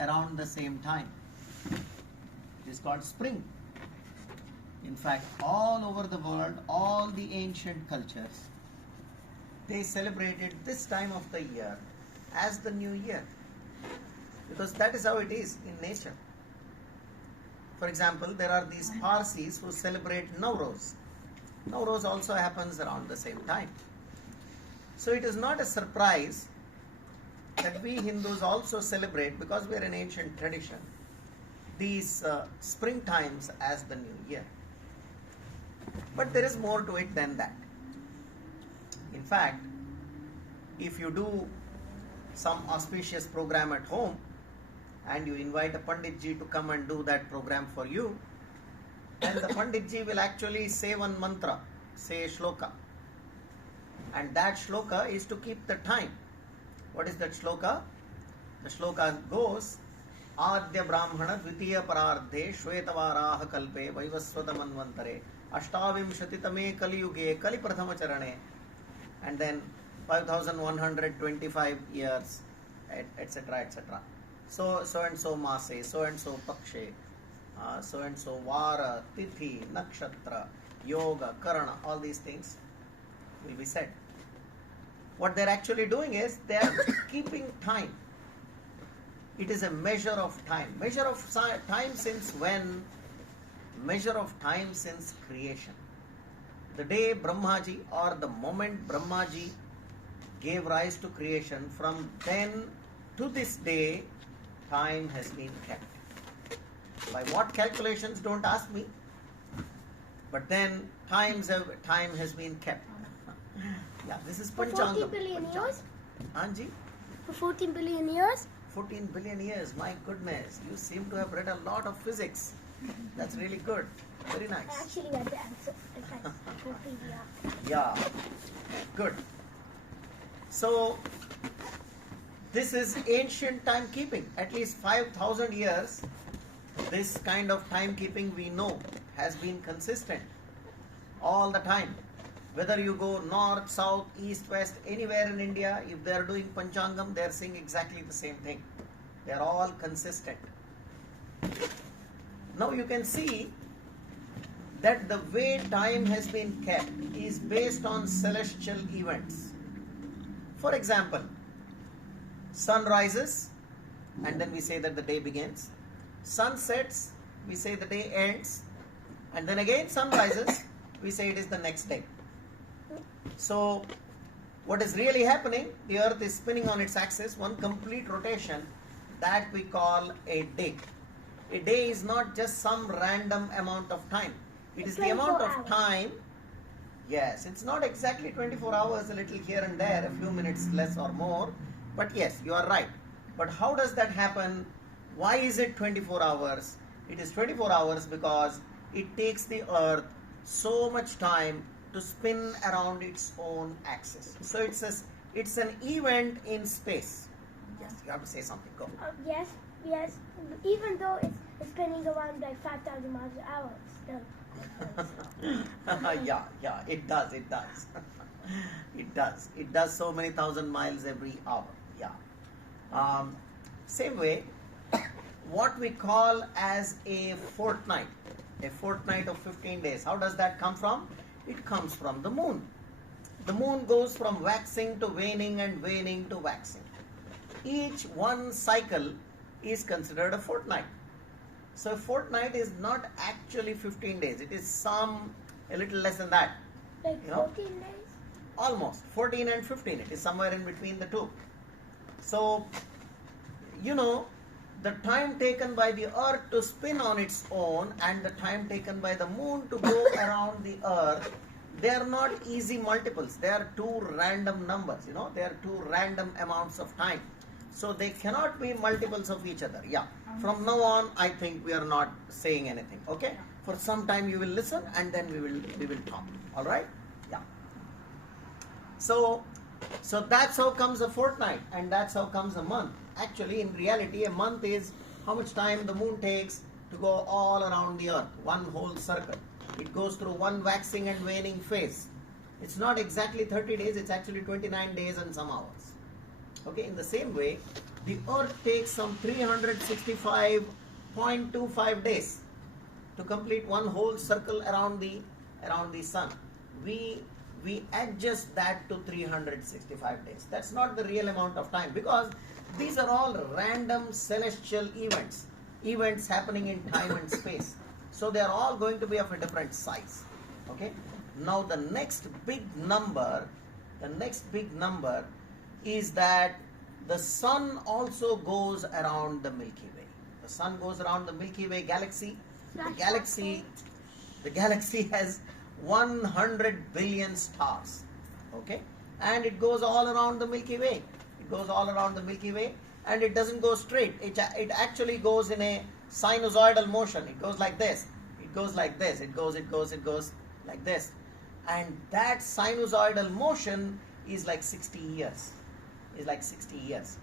around the same time. It is called spring. In fact, all over the world, all the ancient cultures, they celebrated this time of the year as the new year, because that is how it is in nature. For example, there are these Parsis who celebrate Nowruz. Nowruz also happens around the same time. So it is not a surprise that we Hindus also celebrate, because we are an ancient tradition, these spring times as the new year. But there is more to it than that. In fact, if you do some auspicious program at home and you invite a Panditji to come and do that program for you, then the Panditji will actually say one mantra, say a shloka. And that shloka is to keep the time. What is that shloka? The shloka goes, Adya Brahmana Dvitiya Parardhe Shvetavaraha Kalpe Vaivasvata Manvantare Ashtavim Shatitame Kaliyuge Kali Prathama Charane, and then 5125 years, etc., etc. So and so Mase, so and so Pakshe, so and so Vara, Tithi, Nakshatra, Yoga, Karana, all these things will be said. What they are actually doing is they are keeping time. It is a measure of time. Measure of time since when? Measure of time since creation. The day Brahmaji, or the moment Brahmaji gave rise to creation, from then to this day, time has been kept. By what calculations, don't ask me. But then time has been kept. Yeah, this is Panchangam. For 14 billion years? Anji? For 14 billion years? 14 billion years, my goodness. You seem to have read a lot of physics. That's really good. Very nice. I actually read the answer. Yeah, good. So, this is ancient timekeeping. At least 5,000 years, this kind of timekeeping we know has been consistent all the time. Whether you go north, south, east, west, anywhere in India, if they are doing Panchangam, they are saying exactly the same thing. They are all consistent. Now you can see that the way time has been kept is based on celestial events. For example, sun rises and then we say that the day begins. Sun sets, we say the day ends. And then again sun rises, we say it is the next day. So, what is really happening? The earth is spinning on its axis, one complete rotation, that we call a day. A day is not just some random amount of time. It is the amount of time. Yes, it's not exactly 24 hours, a little here and there, a few minutes less or more. But yes, you are right. But how does that happen? Why is it 24 hours? It is 24 hours because it takes the earth so much time to spin around its own axis. So it's an event in space. Yes, you have to say something. Go. Yes. Even though it's spinning around like 5,000 miles an hour, still. Yeah, it does. It does so many thousand miles every hour. Yeah. Same way, what we call as a fortnight of 15 days. How does that come from? It comes from the moon. The moon goes from waxing to waning and waning to waxing. Each one cycle is considered a fortnight. So a fortnight is not actually 15 days. It is a little less than that. Like 14 days? Almost. 14 and 15. It is somewhere in between the two. So, the time taken by the earth to spin on its own and the time taken by the moon to go around the earth, they are not easy multiples. They are two random numbers, they are two random amounts of time. So they cannot be multiples of each other. Yeah. From now on, I think we are not saying anything. Okay? For some time you will listen and then we will talk. All right? Yeah. So that's how comes a fortnight and that's how comes a month. Actually, in reality, a month is how much time the moon takes to go all around the earth, one whole circle. It goes through one waxing and waning phase. It's not exactly 30 days, it's actually 29 days and some hours. Okay, in the same way, The earth takes some 365.25 days to complete one whole circle around the sun. We adjust that to 365 days. That's not the real amount of time, because these are all random celestial events happening in time and space. So they are all going to be of a different size. Okay. Now the next big number is that the sun also goes around the Milky Way. The sun goes around the Milky Way galaxy. The galaxy has 100 billion stars. Okay? And it goes all around the Milky Way. And it doesn't go straight. It actually goes in a sinusoidal motion. It goes like this. It goes like this. It goes like this. And that sinusoidal motion is like 60 years.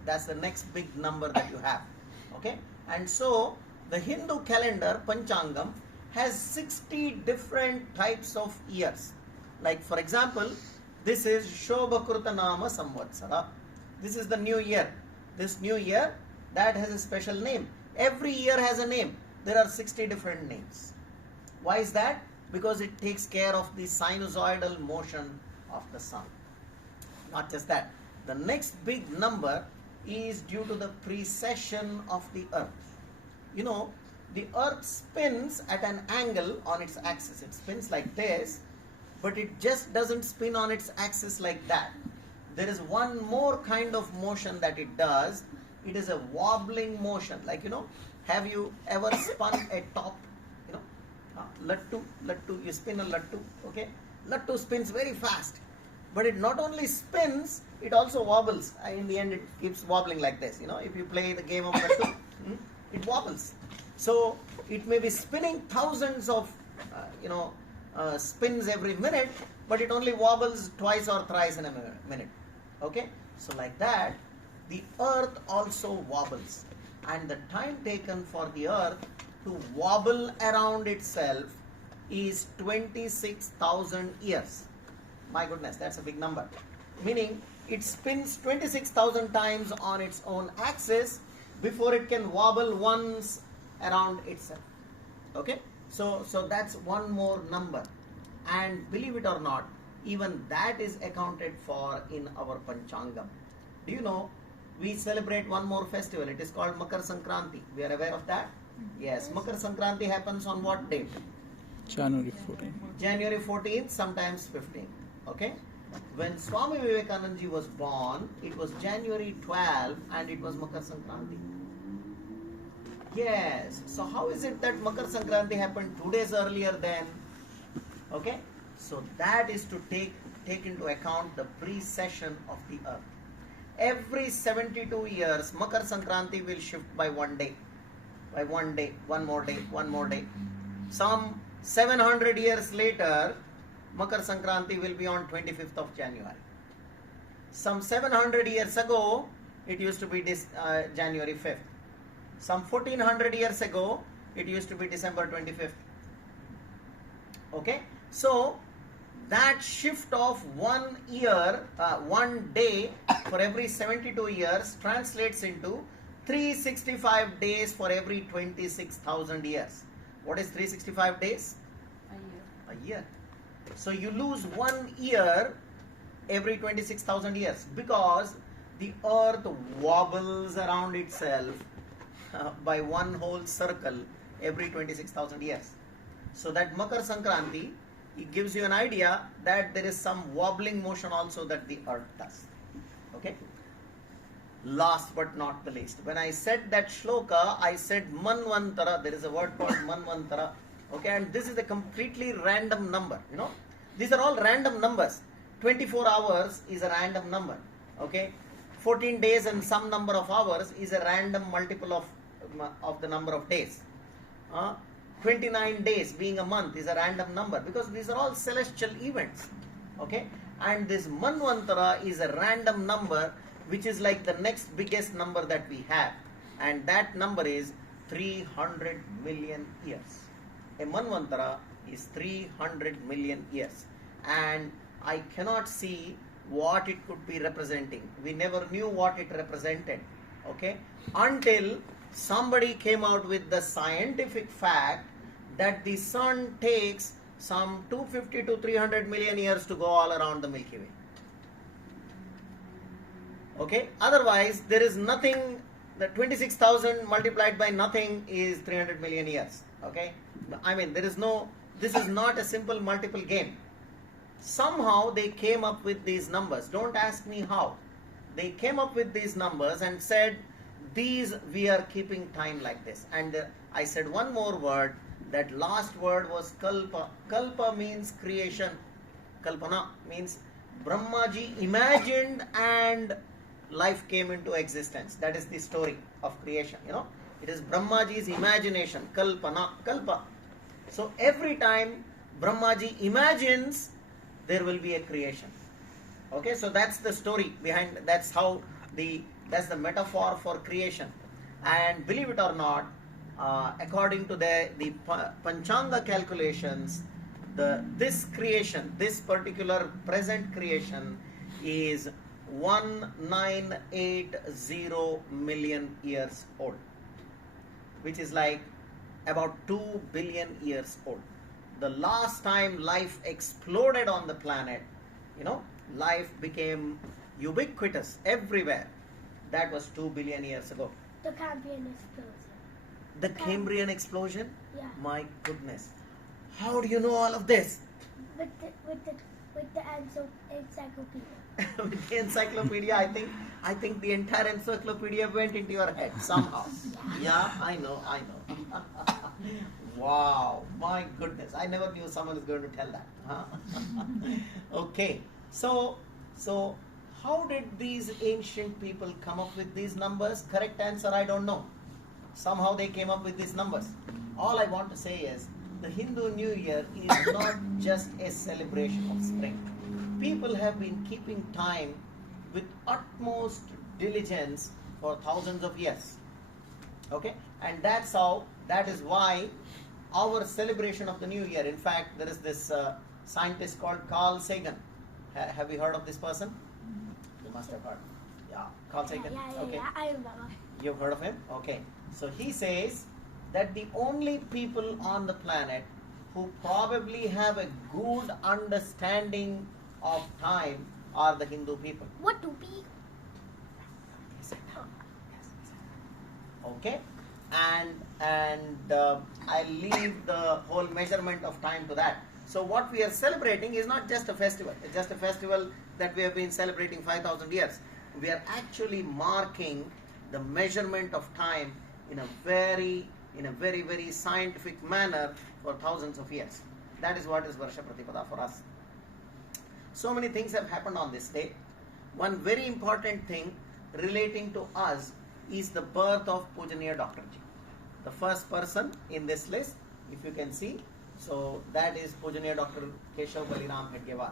That's the next big number that you have. Okay? And so the Hindu calendar, Panchangam, has 60 different types of years. Like, for example, this is Shobhakrutanama Samvatsara. This is the new year. This new year, that has a special name. Every year has a name. There are 60 different names. Why is that? Because it takes care of the sinusoidal motion of the sun. Not just that. The next big number is due to the precession of the earth. You know, the earth spins at an angle on its axis. It spins like this, but it just doesn't spin on its axis like that. There is one more kind of motion that it does. It is a wobbling motion. Like, you know, have you ever spun a top? You know, lattu, you spin a lattu, okay? Lattu spins very fast. But it not only spins, it also wobbles. In the end, it keeps wobbling like this. You know, if you play the game of lattu, it wobbles. So it may be spinning thousands of, spins every minute, but it only wobbles twice or thrice in a minute. Okay? So like that, the earth also wobbles. And the time taken for the earth to wobble around itself is 26,000 years. My goodness, that's a big number. Meaning, it spins 26,000 times on its own axis before it can wobble once around itself. Okay? So that's one more number. And believe it or not, even that is accounted for in our Panchangam. Do you know, we celebrate one more festival. It is called Makar Sankranti. We are aware of that? Yes. Makar Sankranti happens on what date? January 14th. January 14th, sometimes 15th. Okay? When Swami Vivekananda ji was born, it was January 12 and it was Makar Sankranti. Yes. So how is it that Makar Sankranti happened 2 days earlier then? Okay? So that is to take into account the precession of the earth. Every 72 years, Makar Sankranti will shift by 1 day. By 1 day, one more day. Some 700 years later, Makar Sankranti will be on 25th of January. Some 700 years ago, it used to be January 5th. Some 1400 years ago, it used to be December 25th. Okay? So, that shift of 1 year, 1 day for every 72 years translates into 365 days for every 26,000 years. What is 365 days? A year. So you lose 1 year every 26,000 years because the earth wobbles around itself by one whole circle every 26,000 years. So that Makar Sankranti, it gives you an idea that there is some wobbling motion also that the earth does. Okay? Last but not the least, when I said that shloka, I said Manvantara. There is a word called Manvantara. Okay, and this is a completely random number. You know, these are all random numbers. 24 hours is a random number. Okay, 14 days and some number of hours is a random multiple of the number of days. 29 days being a month is a random number because these are all celestial events. Okay, and this Manvantara is a random number which is like the next biggest number that we have, and that number is 300 million years. A Manvantara is 300 million years, and I cannot see what it could be representing. We never knew what it represented. Okay, until somebody came out with the scientific fact that the sun takes some 250 to 300 million years to go all around the Milky Way. Okay, otherwise there is nothing. The 26,000 multiplied by nothing is 300 million years. Okay, I mean, there is no, this is not a simple multiple game. Somehow they came up with these numbers. Don't ask me how. They came up with these numbers and said, these, we are keeping time like this. And I said one more word. That last word was kalpa. Kalpa means creation. Kalpana means Brahmaji imagined and life came into existence. That is the story of creation. You know, it is Brahmaji's imagination. Kalpana, kalpa. So every time Brahmaji imagines, there will be a creation. Okay, so that's the story behind. That's how that's the metaphor for creation. And believe it or not, according to the Panchanga calculations, this creation, this particular present creation, is 1980 million years old, which is like about 2 billion years old. The last time life exploded on the planet, you know, life became ubiquitous everywhere. That was 2 billion years ago. The Cambrian explosion. The Cambrian explosion? Yeah. My goodness. How do you know all of this? With the encyclopedia. With the encyclopedia, I think the entire encyclopedia went into your head somehow. Yeah, I know. Wow, my goodness. I never knew someone is going to tell that. Huh? Okay. So how did these ancient people come up with these numbers? Correct answer, I don't know. Somehow they came up with these numbers. All I want to say is, the Hindu New Year is not just a celebration of spring. People have been keeping time with utmost diligence for thousands of years. Okay? And that is why our celebration of the New Year, in fact, there is this scientist called Carl Sagan. Have you heard of this person? You must have heard. Yeah, Carl Sagan. Okay. Yeah, I remember. You've heard of him? Okay. So he says that the only people on the planet who probably have a good understanding of time are the Hindu people. What do we? Okay? And I leave the whole measurement of time to that. So what we are celebrating is not just a festival. It's just a festival that we have been celebrating 5,000 years. We are actually marking the measurement of time in a very, very scientific manner for thousands of years. That is what is Varsha Pratipada for us. So many things have happened on this day. One very important thing relating to us is the birth of Pujaniya Dr. Ji. The first person in this list, if you can see, so that is Pujaniya Dr. Keshav Baliram Hedgewar.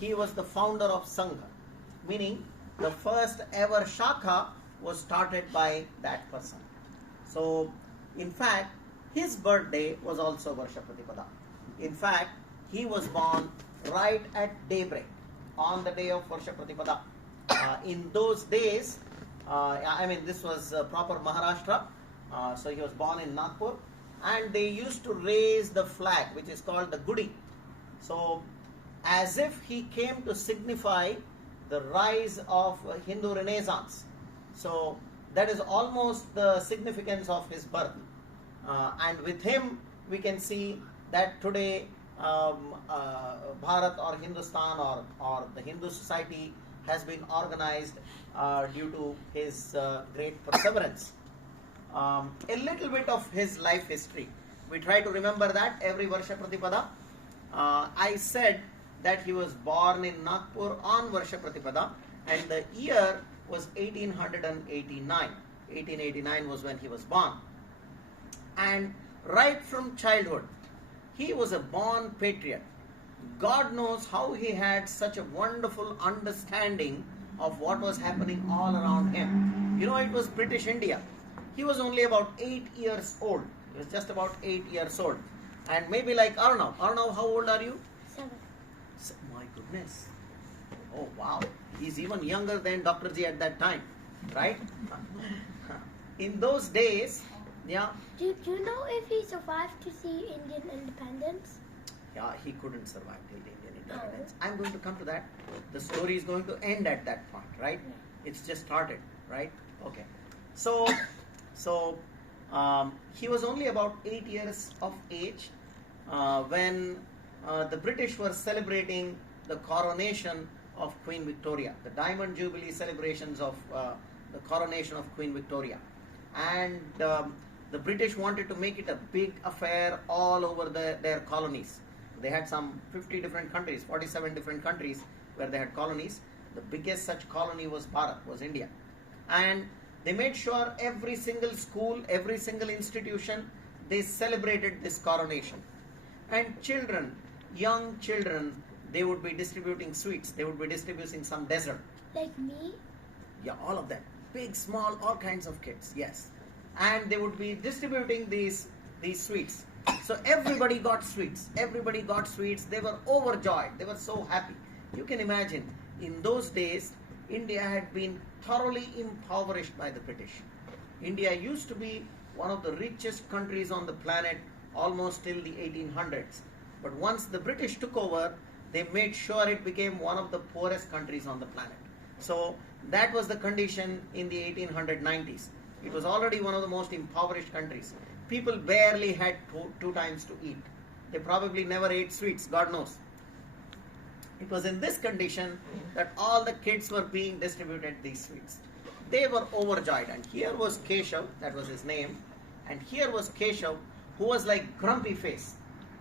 He was the founder of Sangha, meaning the first ever shakha was started by that person. So, in fact, his birthday was also Varsha Pratipada. In fact, he was born right at daybreak on the day of Varsha Pratipada. In those days, this was proper Maharashtra. So he was born in Nagpur, and they used to raise the flag, which is called the Gudi. So, as if he came to signify the rise of Hindu Renaissance. So, that is almost the significance of his birth. And with him, we can see that today Bharat or Hindustan or the Hindu society has been organized due to his great perseverance. A little bit of his life history. We try to remember that every Varsha Pratipada. I said that he was born in Nagpur on Varsha Pratipada, and the year was 1889. 1889 was when he was born. And right from childhood, he was a born patriot. God knows how he had such a wonderful understanding of what was happening all around him. You know, it was British India. He was only about 8 years old. He was just about 8 years old. And maybe like Arnav. Arnav, how old are you? 7. My goodness. Oh, wow. He's even younger than Dr. Ji at that time. right? In those days, yeah, Do you know if he survived to see Indian independence? yeah, he couldn't survive till the Indian independence. I'm going to come to that. The story is going to end at that point, right? It's just started, right? Okay. So he was only about 8 years of age when the British were celebrating the coronation of Queen Victoria, the Diamond Jubilee celebrations of the coronation of Queen Victoria. And the British wanted to make it a big affair all over their colonies. They had some 50 different countries, 47 different countries where they had colonies. The biggest such colony was Bharat, was India. And they made sure every single school, every single institution, they celebrated this coronation. And children, young children, they would be distributing sweets. They would be distributing some dessert. Like me? Yeah, all of them. Big, small, all kinds of kids, yes. And they would be distributing these sweets. So everybody got sweets. Everybody got sweets. They were overjoyed. They were so happy. You can imagine, in those days, India had been thoroughly impoverished by the British. India used to be one of the richest countries on the planet almost till the 1800s. But once the British took over, they made sure it became one of the poorest countries on the planet. So that was the condition in the 1890s. It was already one of the most impoverished countries. People barely had two times to eat. They probably never ate sweets, God knows. It was in this condition that all the kids were being distributed these sweets. They were overjoyed. And here was Keshav, that was his name. And here was Keshav, who was like grumpy face.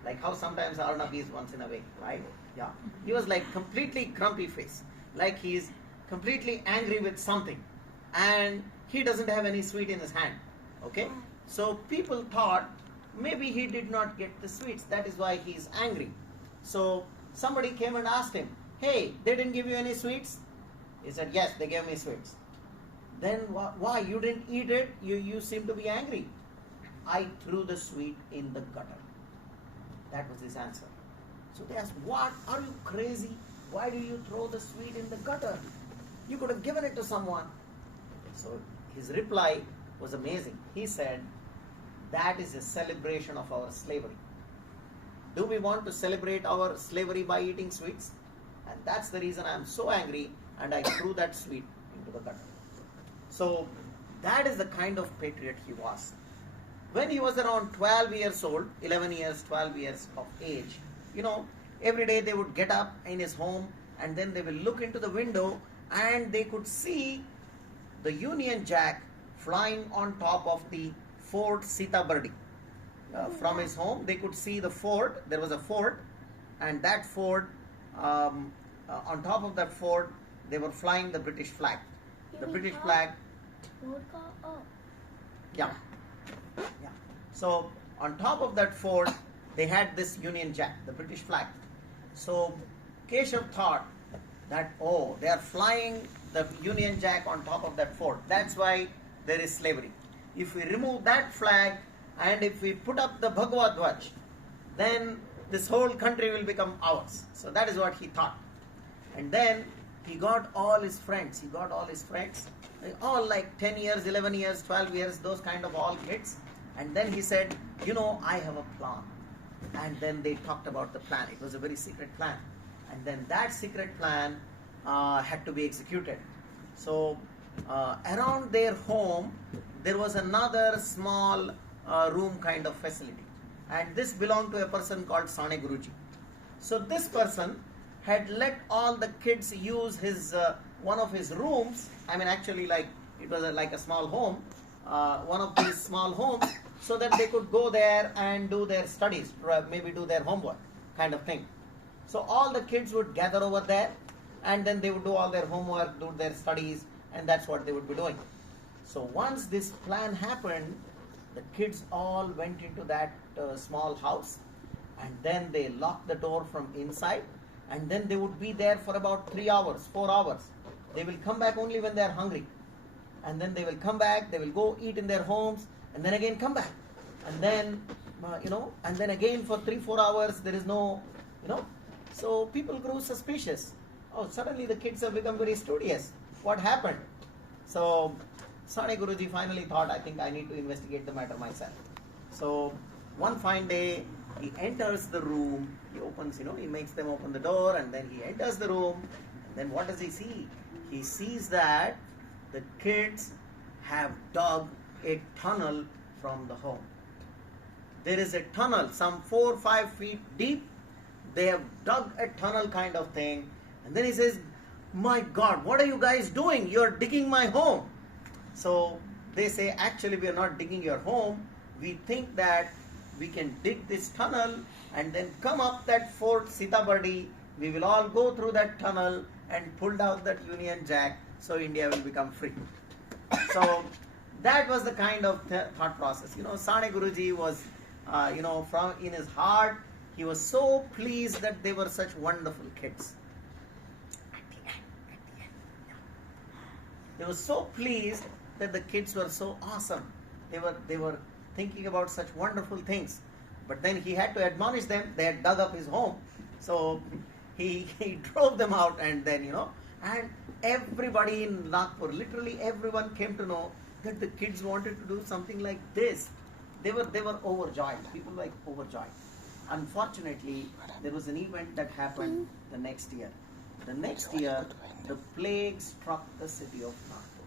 Like how sometimes Arnab is once in a way, right? Yeah. He was like completely grumpy face. Like he is completely angry with something. And he doesn't have any sweet in his hand. Okay? So people thought maybe he did not get the sweets. That is why he is angry. So somebody came and asked him, hey, they didn't give you any sweets? He said, yes, they gave me sweets. Then why? You didn't eat it? You seem to be angry. I threw the sweet in the gutter. That was his answer. So they asked, what? Are you crazy? Why do you throw the sweet in the gutter? You could have given it to someone. So his reply was amazing. He said, that is a celebration of our slavery. Do we want to celebrate our slavery by eating sweets? And that's the reason I am so angry and I threw that sweet into the gutter. So that is the kind of patriot he was. When he was around 12 years old, 11 years, 12 years of age, every day they would get up in his home and then they will look into the window and they could see the Union Jack flying on top of the Fort Sitabardi. From his home, they could see the fort. There was a fort, and that fort, on top of that fort, they were flying the British flag. The British flag. Yeah. So on top of that fort, they had this Union Jack, the British flag. So Keshav thought that, oh, they are flying the Union Jack on top of that fort. That's why there is slavery. If we remove that flag and if we put up the Bhagwa Dwaj, then this whole country will become ours. So that is what he thought. And then he got all his friends. All like 10 years, 11 years, 12 years, those kind of all kids. And then he said, I have a plan. And then they talked about the plan. It was a very secret plan. And then that secret plan had to be executed. So around their home, there was another small room kind of facility. And this belonged to a person called Sane Guruji. So this person had let all the kids use his one of his rooms. I mean, actually, like it was like a small home, one of these small homes, so that they could go there and do their studies, maybe do their homework, kind of thing. So all the kids would gather over there, and then they would do all their homework, do their studies, and that's what they would be doing. So once this plan happened, the kids all went into that small house, and then they locked the door from inside, and then they would be there for about 3 hours, 4 hours. They will come back only when they are hungry. And then they will come back, they will go eat in their homes, and then again come back. And then, and then again for 3-4 hours, there is no, So people grew suspicious. Oh, suddenly the kids have become very studious. What happened? So Sane Guruji finally thought, I think I need to investigate the matter myself. So one fine day, he enters the room, he opens, he makes them open the door, and then he enters the room, and then what does he see? He sees that the kids have dug a tunnel from the home. There is a tunnel, some 4 or 5 feet deep. They have dug a tunnel kind of thing. And then he says, my God, what are you guys doing? You're digging my home. So they say, actually, we are not digging your home. We think that we can dig this tunnel and then come up that Fort Sitabardi. We will all go through that tunnel and pull down that Union Jack, so India will become free. So that was the kind of thought process. Sane Guruji was, from in his heart, he was so pleased that they were such wonderful kids. He was so pleased that the kids were so awesome. They were thinking about such wonderful things. But then he had to admonish them. They had dug up his home. So he drove them out, and then, and everybody in Nagpur, literally everyone came to know that the kids wanted to do something like this. They were overjoyed. People were overjoyed. Unfortunately, there was an event that happened the next year. The next year, the plague struck the city of Nagpur.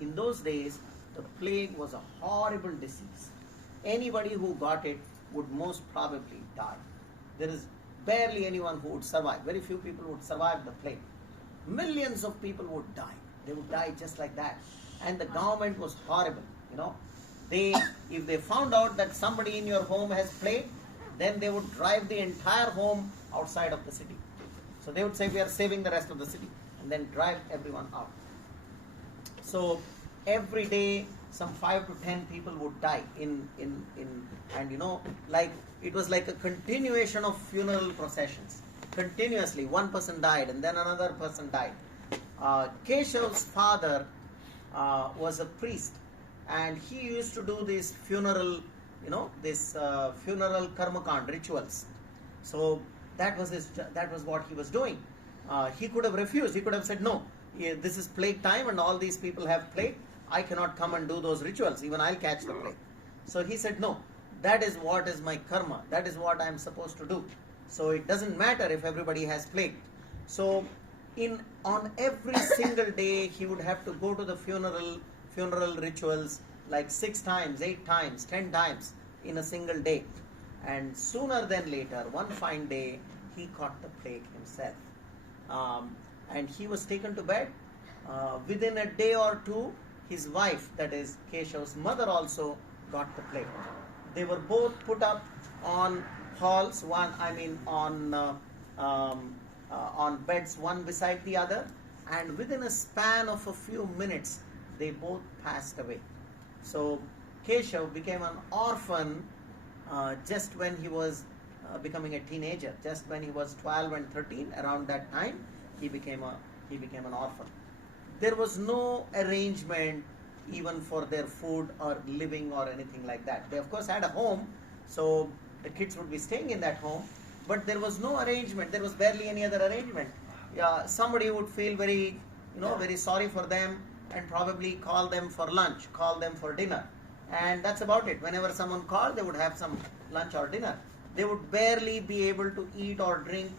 In those days, the plague was a horrible disease. Anybody who got it would most probably die. There is barely anyone who would survive. Very few people would survive the plague. Millions of people would die. They would die just like that. And the government was horrible. If they found out that somebody in your home has plague, then they would drive the entire home outside of the city. So they would say, we are saving the rest of the city, and then drive everyone out. So every day, some 5 to 10 people would die and it was like a continuation of funeral processions. Continuously, one person died, and then another person died. Keshav's father was a priest, and he used to do these funeral, funeral karmakand rituals. So that was what he was doing. He could have refused. He could have said, no, this is plague time and all these people have plague. I cannot come and do those rituals. Even I'll catch the plague. So he said, no, that is what is my karma. That is what I am supposed to do. So it doesn't matter if everybody has plague. So on every single day, he would have to go to the funeral rituals like 6 times, 8 times, 10 times in a single day. And sooner than later, one fine day, he caught the plague himself. And he was taken to bed. Within a day or two, his wife, that is Keshav's mother, also got the plague. They were both put up on halls, on beds, one beside the other, and within a span of a few minutes, they both passed away. So Keshav became an orphan just when he was becoming a teenager. Just when he was 12 and 13, around that time, he became an orphan. There was no arrangement even for their food or living or anything like that. They of course had a home, so the kids would be staying in that home, but there was no arrangement. There was barely any other arrangement. Somebody would feel very sorry for them and probably call them for lunch, call them for dinner, and that's about it. Whenever someone called, they would have some lunch or dinner. They would barely be able to eat or drink.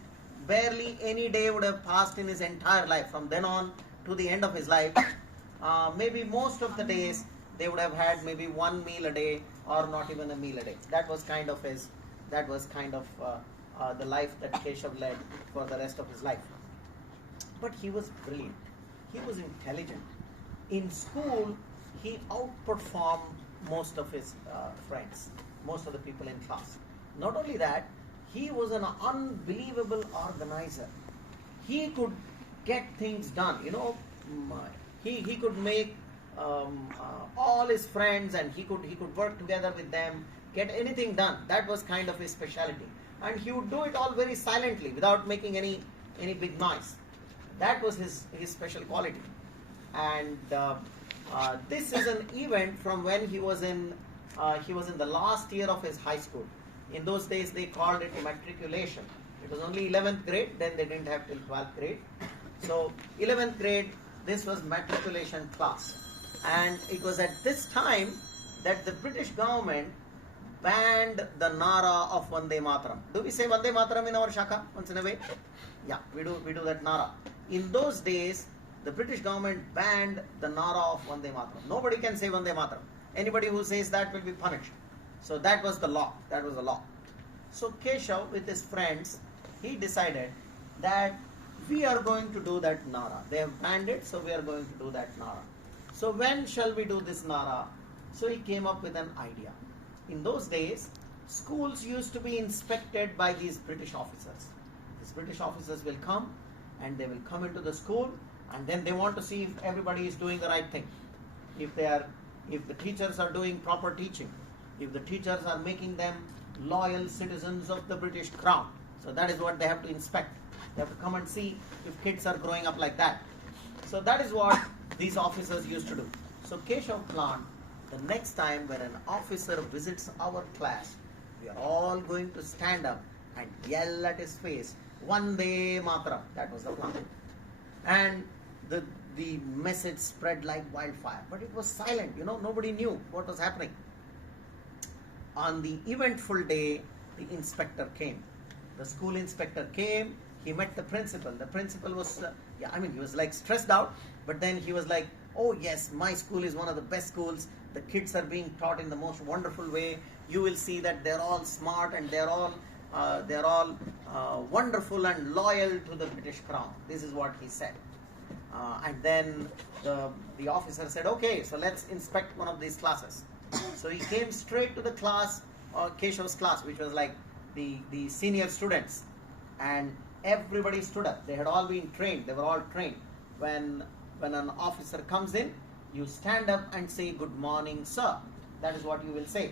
Barely any day would have passed in his entire life, from then on to the end of his life. Maybe most of the days they would have had maybe one meal a day, or not even a meal a day. That was kind of the life that Keshav led for the rest of his life. But he was brilliant. He was intelligent. In school, he outperformed most of his friends, most of the people in class. Not only that, he was an unbelievable organizer. He could get things done. He could make all his friends, and he could work together with them, get anything done. That was kind of his specialty, and he would do it all very silently, without making any big noise. That was his special quality. And this is an event from when he was in the last year of his high school. In those days, they called it matriculation. It was only 11th grade, then they didn't have till 12th grade. So 11th grade, This was matriculation class. And it was at this time that the British government banned the Nara of Vande Mataram. Do we say Vande Mataram in our shakha once in a way? Yeah, we do that Nara. In those days, the British government banned the Nara of Vande Mataram. Nobody can say Vande Mataram. Anybody who says that will be punished. So that was the law. That was the law. So Keshav with his friends, he decided that we are going to do that Nara. They have banned it, so we are going to do that Nara. So when shall we do this Nara? So he came up with an idea. In those days, schools used to be inspected by these British officers. These British officers will come and they will come into the school, and then they want to see if everybody is doing the right thing. If the teachers are doing proper teaching, if the teachers are making them loyal citizens of the British Crown. So that is what they have to inspect. They have to come and see if kids are growing up like that. So that is what these officers used to do. So Keshav planned, the next time when an officer visits our class, we are all going to stand up and yell at his face, Vande Mataram. That was the plan. And the message spread like wildfire. But it was silent, nobody knew what was happening. On the eventful day, the inspector came. The school inspector came, he met the principal. The principal was, he was like stressed out, but then he was like, oh yes, my school is one of the best schools. The kids are being taught in the most wonderful way. You will see that they're all smart and they're all wonderful and loyal to the British Crown. This is what he said. And then the officer said, okay, so let's inspect one of these classes. So he came straight to the class, Keshav's class, which was like the senior students. And everybody stood up. They had all been trained. They were all trained. When an officer comes in, you stand up and say, good morning, sir. That is what you will say.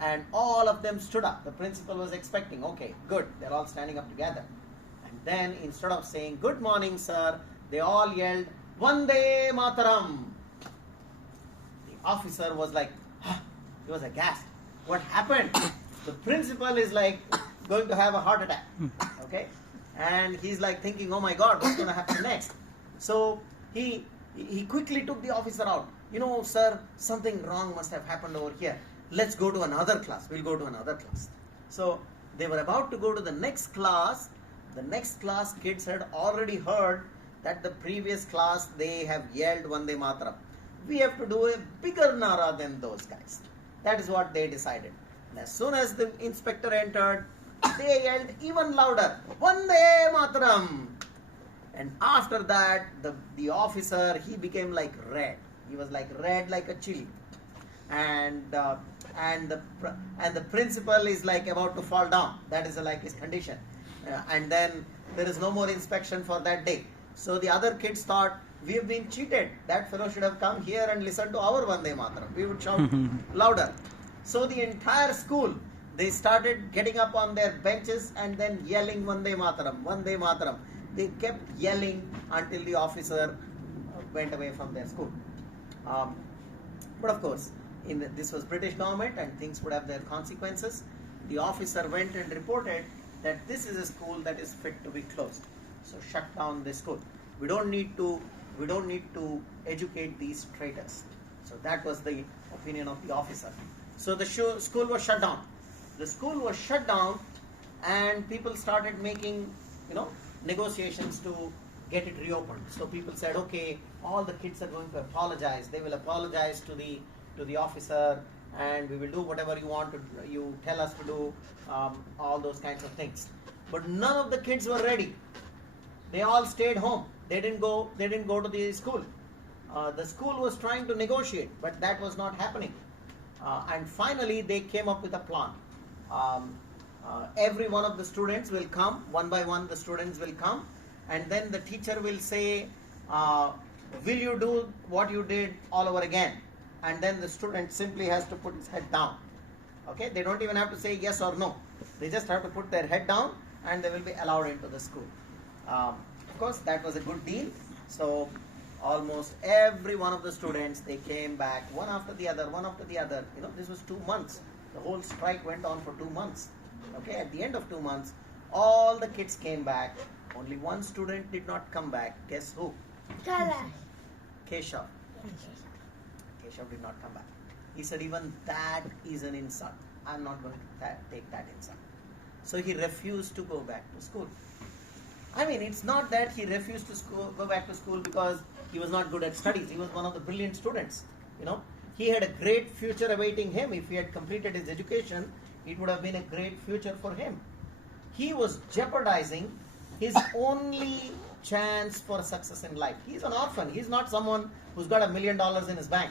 And all of them stood up. The principal was expecting, okay, good. They're all standing up together. And then instead of saying, good morning, sir, they all yelled, Vande Mataram. The officer was like, he was aghast. What happened? The principal is like going to have a heart attack. Okay? And he's like thinking, oh my God, what's going to happen next? So he quickly took the officer out. Sir, something wrong must have happened over here. Let's go to another class. We'll go to another class. So they were about to go to the next class. The next class kids had already heard that the previous class they have yelled Vande Mataram. We have to do a bigger Nara than those guys. That is what they decided. And as soon as the inspector entered, they yelled even louder, Vande Mataram. And after that, the officer, he became like red. He was like red like a chili. And the principal is like about to fall down. That is like his condition. And then there is no more inspection for that day. So the other kids thought, we have been cheated. That fellow should have come here and listened to our Vande Mataram. We would shout louder. So the entire school, they started getting up on their benches and then yelling Vande Mataram, Vande Mataram. They kept yelling until the officer went away from their school. But of course, this was British government and things would have their consequences. The officer went and reported that this is a school that is fit to be closed. So shut down this school. We don't need to educate these traitors. So that was the opinion of the officer. So the school was shut down. The school was shut down and people started making, negotiations to get it reopened. So people said, okay, all the kids are going to apologize. They will apologize to the officer and we will do whatever you tell us to do, all those kinds of things. But none of the kids were ready. They all stayed home. They didn't go to the school. The school was trying to negotiate, but that was not happening. And finally, they came up with a plan. Every one of the students will come, one by one the students will come, and then the teacher will say, will you do what you did all over again? And then the student simply has to put his head down. Okay, they don't even have to say yes or no. They just have to put their head down and they will be allowed into the school. Of course, that was a good deal. So almost every one of the students, they came back one after the other. This was 2 months. The whole strike went on for 2 months. Okay, at the end of 2 months, all the kids came back. Only one student did not come back. Guess who? Kala. Keshav. Keshav did not come back. He said, even that is an insult. I'm not going to take that insult. So he refused to go back to school. I mean, it's not that he refused to go back to school because he was not good at studies. He was one of the brilliant students. You know, he had a great future awaiting him. If he had completed his education, it would have been a great future for him. He was jeopardizing his only chance for success in life. He's an orphan. He's not someone who's got $1 million in his bank.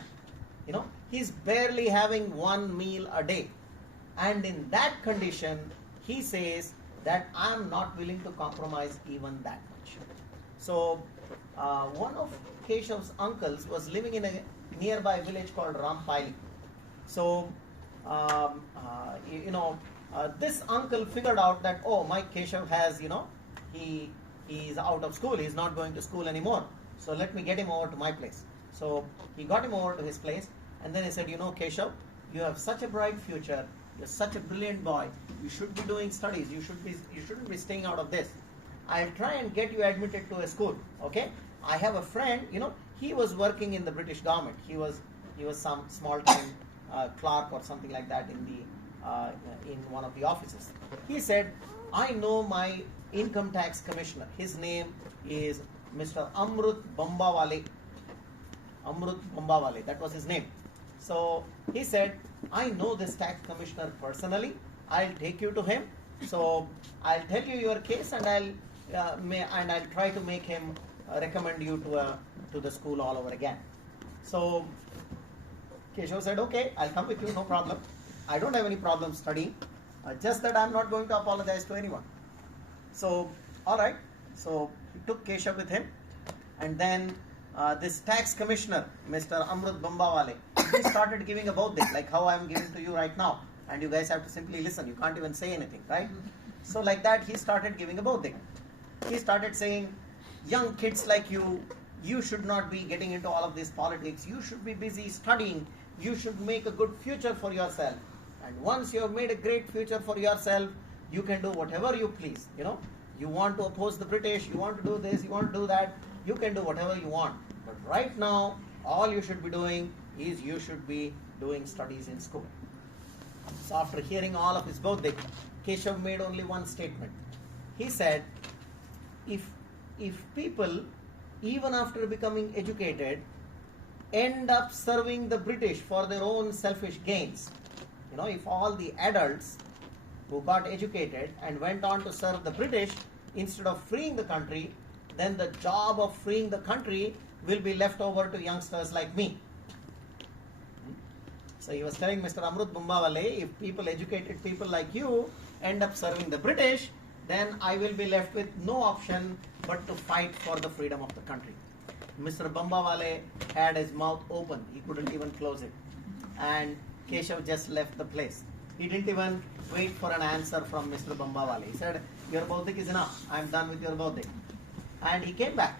You know, he's barely having one meal a day. And in that condition, he says that I'm not willing to compromise even that much. So, one of Keshav's uncles was living in a nearby village called Rampaili. So, this uncle figured out that, oh, my Keshav has, he is out of school. He's not going to school anymore. So let me get him over to my place. So he got him over to his place, and then he said, Keshav, you have such a bright future. You're such a brilliant boy. You should be doing studies. You shouldn't be staying out of this. I'll try and get you admitted to a school. Okay? I have a friend. He was working in the British government. He was some small time clerk or something like that in one of the offices. He said, I know my income tax commissioner. His name is Mr. Amrut Bambawale. Amrut Bambawale. That was his name. So he said, I know this tax commissioner personally. I'll take you to him. So I'll tell you your case, and I'll try to make him recommend you to the school all over again. So Keshav said, okay, I'll come with you, no problem. I don't have any problem studying. Just that I'm not going to apologize to anyone. So, all right. So he took Keshav with him, and then this tax commissioner, Mr. Amrut Bambawale, he started giving a bauddhik, like how I'm giving to you right now. And you guys have to simply listen. You can't even say anything, right? So like that, he started giving a bauddhik. He started saying, young kids like you should not be getting into all of this politics. You should be busy studying. You should make a good future for yourself. And once you have made a great future for yourself, you can do whatever you please. You want to oppose the British, you want to do this, you want to do that, you can do whatever you want. But right now, all you should be doing is you should be doing studies in school. So after hearing all of his bauddhik, Keshav made only one statement. He said, if people, even after becoming educated, end up serving the British for their own selfish gains, if all the adults who got educated and went on to serve the British instead of freeing the country, then the job of freeing the country will be left over to youngsters like me. So he was telling Mr. Amrut Bambawale, if educated people like you end up serving the British, then I will be left with no option but to fight for the freedom of the country. Mr. Bambawale had his mouth open. He couldn't even close it. And Keshav just left the place. He didn't even wait for an answer from Mr. Bambawale. He said, your bauddhik is enough. I'm done with your bauddhik. And he came back.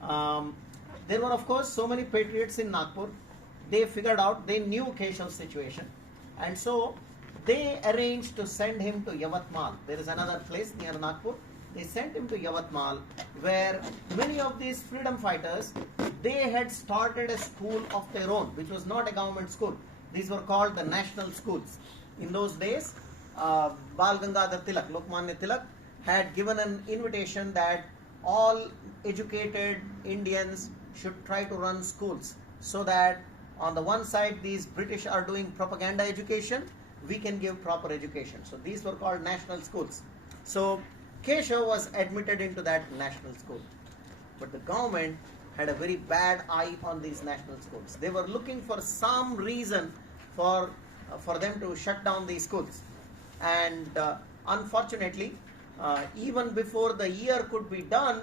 There were, of course, so many patriots in Nagpur. They figured out, they knew Keshav's situation. And so they arranged to send him to Yavatmal. There is another place near Nagpur. They sent him to Yavatmal, where many of these freedom fighters, they had started a school of their own, which was not a government school. These were called the national schools. In those days, Bal Gangadhar Tilak, Lokmanya Tilak, had given an invitation that all educated Indians should try to run schools, so that on the one side these British are doing propaganda education, we can give proper education. So these were called national schools. So Keshav was admitted into that national school. But the government had a very bad eye on these national schools. They were looking for some reason for them to shut down these schools. And unfortunately, even before the year could be done,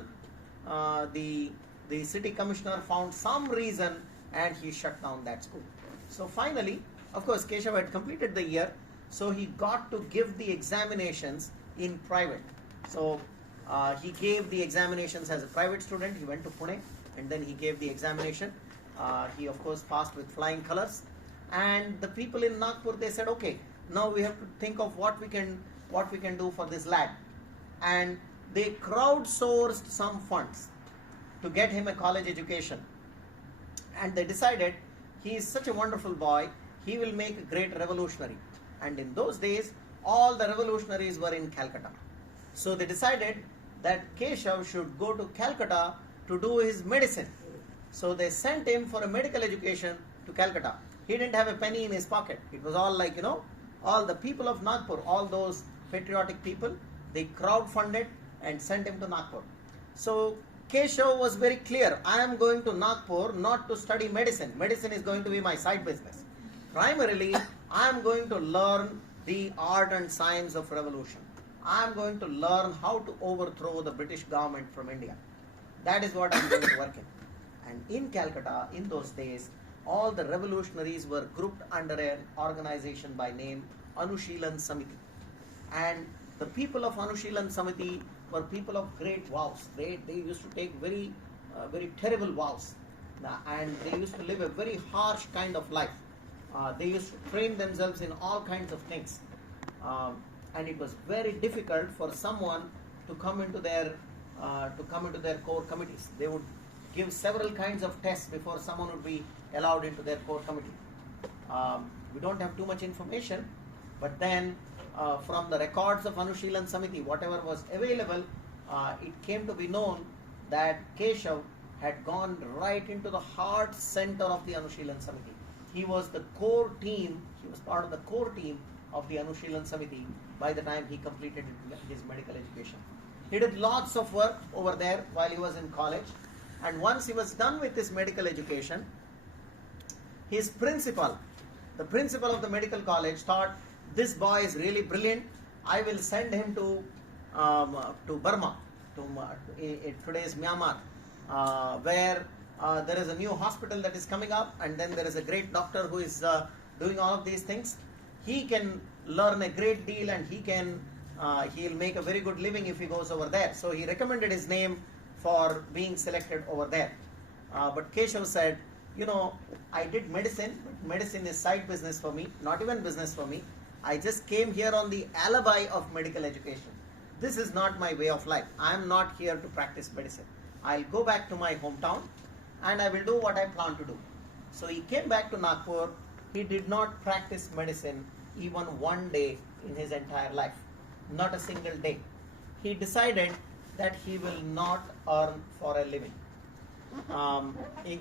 the city commissioner found some reason and he shut down that school. So finally, of course, Keshav had completed the year, so he got to give the examinations in private. So he gave the examinations as a private student. He went to Pune and then he gave the examination. He of course passed with flying colors. And the people in Nagpur, they said, okay, now we have to think of what we can do for this lad. And they crowdsourced some funds to get him a college education. And they decided he is such a wonderful boy, he will make a great revolutionary. And in those days, all the revolutionaries were in Calcutta. So they decided that Keshav should go to Calcutta to do his medicine. So they sent him for a medical education to Calcutta. He didn't have a penny in his pocket. It was all like, all the people of Nagpur, all those patriotic people, they crowdfunded and sent him to Nagpur. So Keshav was very clear, I am going to Nagpur not to study medicine. Medicine is going to be my side business. Primarily, I am going to learn the art and science of revolution. I am going to learn how to overthrow the British government from India. That is what I am going to work in. And in Calcutta, in those days, all the revolutionaries were grouped under an organization by name Anushilan Samiti. And the people of Anushilan Samiti were people of great vows. They used to take very terrible vows. And they used to live a very harsh kind of life. They used to train themselves in all kinds of things. And it was very difficult for someone to come into their core committees. They would give several kinds of tests before someone would be allowed into their core committee. We don't have too much information, but then from the records of Anushilan Samiti, whatever was available, it came to be known that Keshav had gone right into the heart center of the Anushilan Samiti. He was the core team, he was part of the core team of the Anushilan Samiti by the time he completed his medical education. He did lots of work over there while he was in college, and once he was done with his medical education, his principal, the principal of the medical college, thought, this boy is really brilliant, I will send him to Burma, today's Myanmar, where there is a new hospital that is coming up, and then there is a great doctor who is doing all of these things. He can learn a great deal, and he'll make a very good living if he goes over there. So he recommended his name for being selected over there. But Keshav said, I did medicine, but medicine is side business for me, not even business for me. I just came here on the alibi of medical education. This is not my way of life. I am not here to practice medicine. I'll go back to my hometown and I will do what I plan to do. So he came back to Nagpur. He did not practice medicine even one day in his entire life. Not a single day. He decided that he will not earn for a living.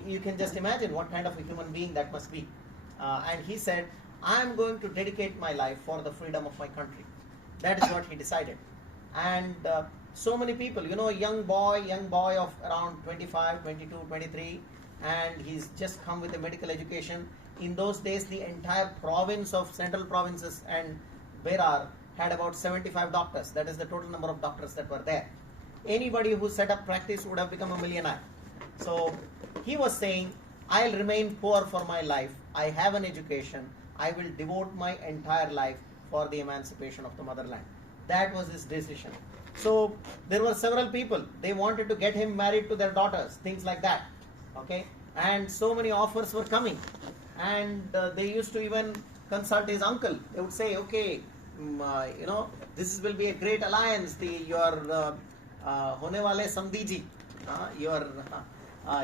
You can just imagine what kind of a human being that must be. And he said, I am going to dedicate my life for the freedom of my country. That is what he decided. And so many people, young boy of around 25, 22, 23, and he's just come with a medical education. In those days, the entire province of central provinces and Berar had about 75 doctors. That is the total number of doctors that were there. Anybody who set up practice would have become a millionaire. So he was saying, I'll remain poor for my life. I have an education. I will devote my entire life for the emancipation of the motherland. That was his decision. So there were several people. They wanted to get him married to their daughters, things like that. Okay, and so many offers were coming. And they used to even consult his uncle. They would say, okay, this will be a great alliance. Your hone wale samdiji,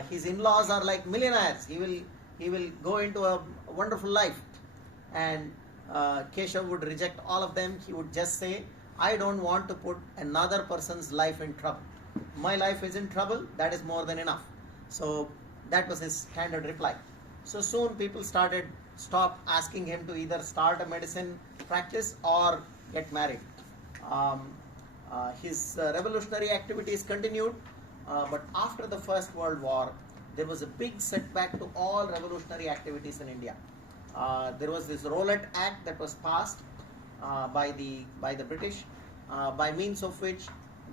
his in-laws are like millionaires. He will go into a wonderful life. And Keshav would reject all of them. He would just say, I don't want to put another person's life in trouble. My life is in trouble, that is more than enough. So that was his standard reply. So soon people stopped asking him to either start a medicine practice or get married. His revolutionary activities continued, but after the First World War, there was a big setback to all revolutionary activities in India. There was this Rowlatt Act that was passed by the British, by means of which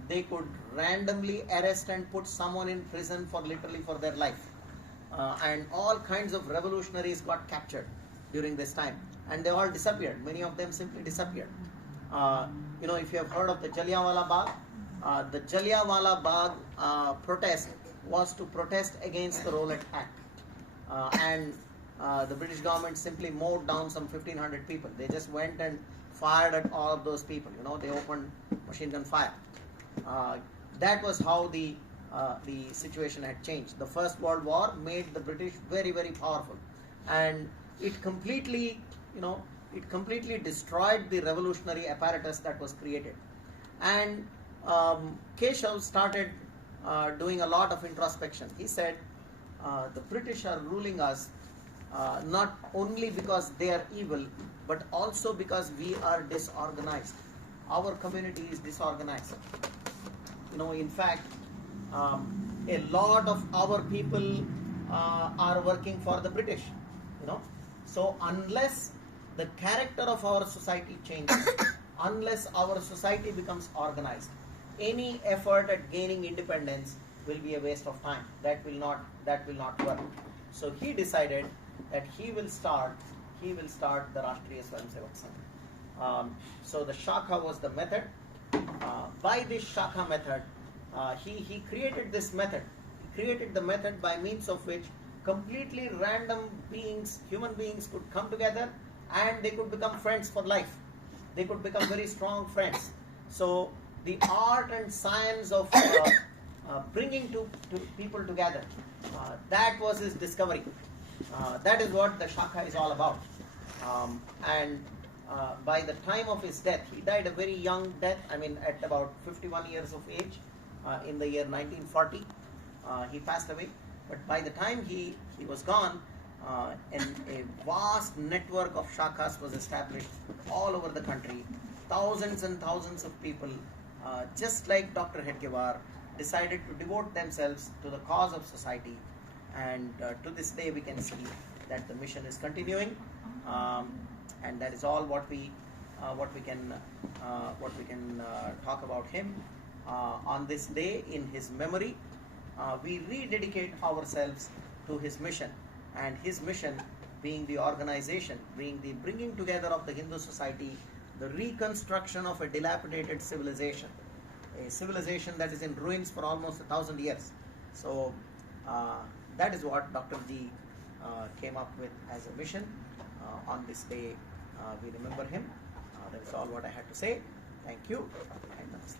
they could randomly arrest and put someone in prison literally for their life. And all kinds of revolutionaries got captured during this time, and they all disappeared. Many of them simply disappeared. If you have heard of the Jallianwala Bagh, the Jallianwala Bagh protest was to protest against the Rowlatt Act, and the British government simply mowed down some 1,500 people. They just went and fired at all of those people. They opened machine gun fire. That was how the the situation had changed. The First World War made the British very, very powerful, and it completely, it completely destroyed the revolutionary apparatus that was created. And Keshav started doing a lot of introspection. He said, the British are ruling us not only because they are evil, but also because we are disorganized. Our community is disorganized. In fact, a lot of our people are working for the British. So unless the character of our society changes, unless our society becomes organized, any effort at gaining independence will be a waste of time. That will not work. So he decided that he will start the Rashtriya Swayamsevak Sangh. So the shakha was the method. By this shakha method, he created this method. He created the method by means of which completely random beings, human beings, could come together and they could become friends for life. They could become very strong friends. So the art and science of bringing to people together, that was his discovery. That is what the shakha is all about. And by the time of his death, he died a very young death, at about 51 years of age, in the year 1940. He passed away. But by the time he was gone, a vast network of shakhas was established all over the country. Thousands and thousands of people, just like Dr. Hedgewar, decided to devote themselves to the cause of society. And to this day, we can see that the mission is continuing, and that is all what we can talk about him. On this day, in his memory, we rededicate ourselves to his mission, and his mission being the organization, being the bringing together of the Hindu society, the reconstruction of a dilapidated civilization, a civilization that is in ruins for almost 1,000 years. So that is what Dr. G came up with as a mission. On this day, we remember him. That is all what I had to say. Thank you, and namaste.